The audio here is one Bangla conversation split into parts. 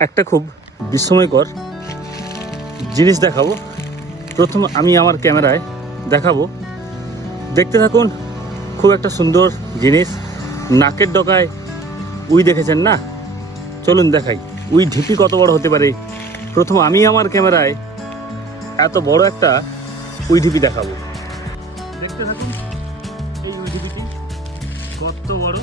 একটা খুব বিস্ময়কর জিনিস দেখাবো। প্রথম আমি আমার ক্যামেরায় দেখাবো। দেখতে থাকুন, খুব একটা সুন্দর জিনিস। নাকের ডগায় উই দেখেছেন না? চলুন দেখাই, উই ঢিপি কত বড় হতে পারে? প্রথম আমি আমার ক্যামেরায় এত বড় একটা উই ঢিপি দেখাবো। দেখতে থাকুন, এই উই ঢিপিটি কত বড়?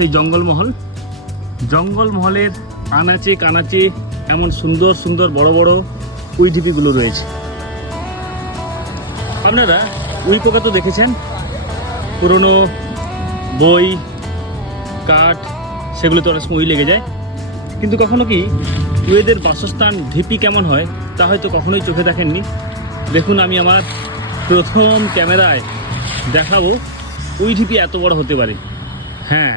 সেই জঙ্গলমহল। জঙ্গলমহলের আনাচে কানাচে এমন সুন্দর সুন্দর বড় বড় উইডিপিগুলো রয়েছে। আপনারা উই পোকা তো দেখেছেন? পুরনো বই, কাঠ, সেগুলোতে অনেক সময় উই লেগে যায়। কিন্তু কখনো কি উয়েদের বাসস্থান ঢিপি কেমন হয় তা হয়তো কখনোই চোখে দেখেননি। দেখুন, আমি আমার প্রথম ক্যামেরায় দেখাবো উই ঢিপি এত বড় হতে পারে। হ্যাঁ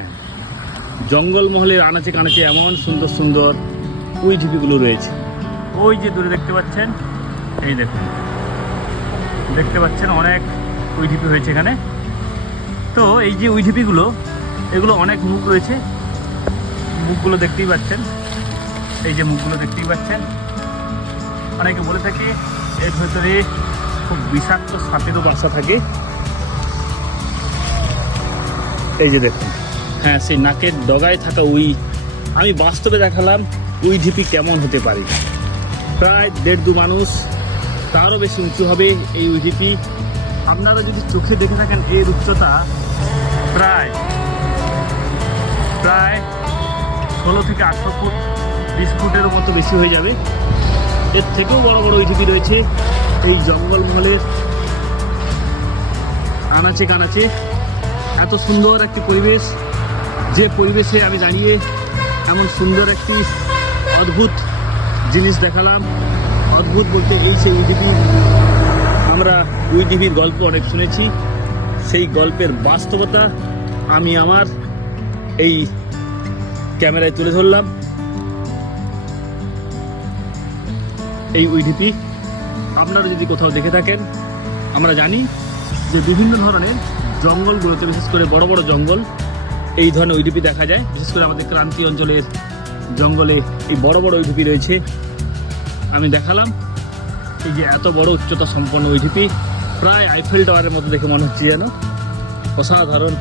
জঙ্গলমহলের আনাচে কানাচে এমন সুন্দর সুন্দর উই ঢিপিগুলো রয়েছে। ওই যে দূরে দেখতে পাচ্ছেন, এই দেখুন। দেখতে পাচ্ছেন অনেক উই ঢিপি হয়েছে এখানে। তো এই যে উই ঢিপিগুলো এগুলো অনেক মুখ রয়েছে। মুখগুলো দেখতেই পাচ্ছেন। এই যে মুখগুলো দেখতেই পাচ্ছেন। অনেকে বলে থাকে, এর ভেতরে খুব বিষাক্ত সাপেরও বাসা থাকে। এই যে দেখুন। হ্যাঁ সেই নাকের ডগায় থাকা উই আমি বাস্তবে দেখালাম উই ঢিপি কেমন হতে পারে। প্রায় দেড় দু মানুষ, তারও বেশি উঁচু হবে এই উই ঢিপি। আপনারা যদি চোখে দেখে থাকেন এর উচ্চতা প্রায় প্রায় ষোলো থেকে আঠেরো ফুট, বিশ ফুটের মতো বেশি হয়ে যাবে। এর থেকেও বড় বড় উই ঢিপি রয়েছে এই জঙ্গলমহলের আনাচে কানাচে। এত সুন্দর একটি পরিবেশ যে পরিবেশে আমি দাঁড়িয়ে এমন সুন্দর একটি অদ্ভুত জিনিস দেখালাম, অদ্ভুত বলতে এই সেই উইডিপি, আমরা উইডিপির গল্প অনেক শুনেছি, সেই গল্পের বাস্তবতা আমি আমার এই ক্যামেরায় তুলে ধরলাম। এই উইডিপি আপনারা যদি কোথাও দেখে থাকেন, আমরা জানি যে বিভিন্ন ধরনের জঙ্গলগুলোতে, বিশেষ করে বড় বড় জঙ্গল এই ধরনের উইডিপি দেখা যায়। বিশেষ করে আমাদের ক্রান্তি অঞ্চলের জঙ্গলে এই বড় বড় উইডিপি রয়েছে। আমি দেখালাম এই যে এত বড় উচ্চতা সম্পন্ন উইডিপি প্রায় আইফেল টাওয়ারের মতো দেখে মনে হচ্ছে যেন। অসাধারণ।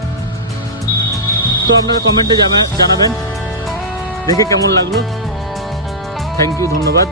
তো আপনারা কমেন্টে জানা জানাবেন। দেখে কেমন লাগল? থ্যাংক ইউ ধন্যবাদ।